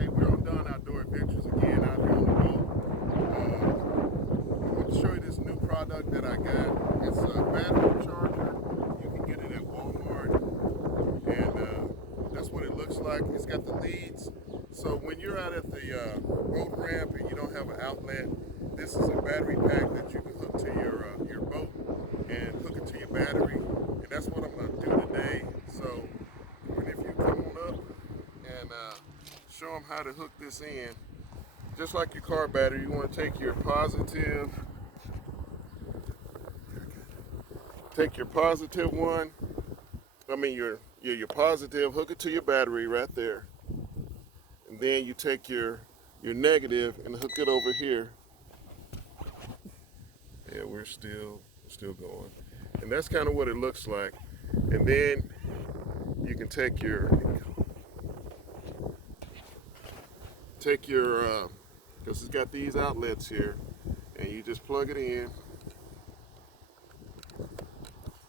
Okay, we're on Done Outdoor Adventures again out here on the boat. I want to show you this new product that I got. It's a battery charger. You can get it at Walmart, and that's what it looks like. It's got the leads. So when you're out at the boat ramp and you don't have an outlet, this is a battery pack that you can hook to your boat and hook it to your battery. And that's what I'm going to do today. So even if you come on up and show them how to hook this in, just like your car battery, you want to take your positive one. I mean your positive, hook it to your battery right there, and then you take your negative and hook it over here. Yeah, we're still going, and that's kind of what it looks like. And then you can take your because it's got these outlets here, and you just plug it in,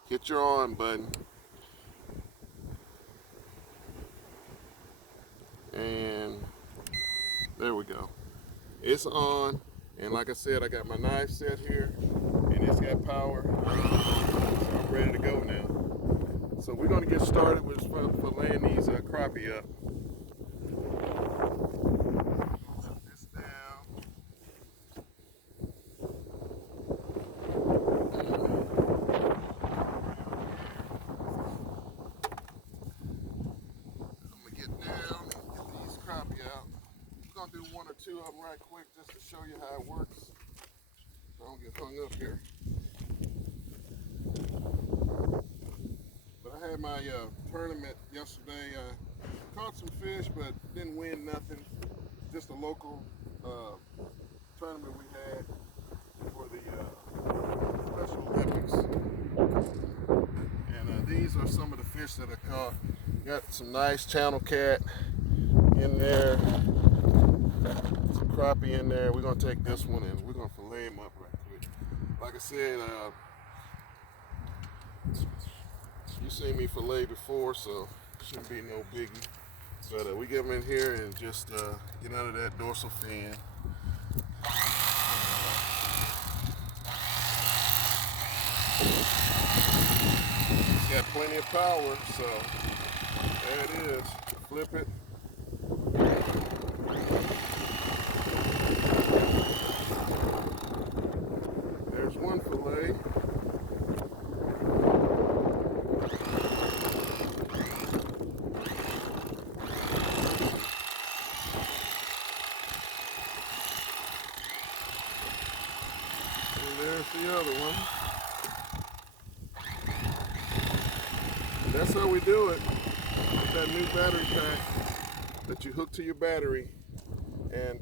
hit your on button, and there we go. It's on, and like I said, I got my knife set here, and it's got power, so I'm ready to go now. So we're going to get started with filleting these crappie up. Let this down. I'm going to get down and get these crappie out. I'm going to do one or two of them right quick just to show you how it works, so I don't get hung up here. But I had my tournament yesterday. Caught some fish, but didn't win nothing. Just a local tournament we had for the Special Olympics. And these are some of the fish that I caught. Got some nice channel cat in there, some crappie in there. We're gonna take this one and we're gonna fillet him up right quick. Like I said, you've seen me fillet before, so shouldn't be no biggie. But we get them in here and just get out of that dorsal fin. It's got plenty of power, so there it is. Flip it. There's one fillet. And there's the other one. That's how we do it with that new battery pack that you hook to your battery, and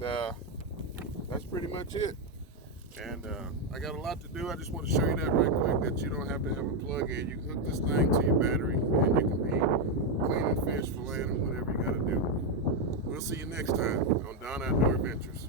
that's pretty much it. And I got a lot to do. I just want to show you that right quick, that you don't have to have a plug in. You can hook this thing to your battery and you can be cleaning fish, filleting them, whatever you got to do. We'll see you next time on Done Outdoor Adventures.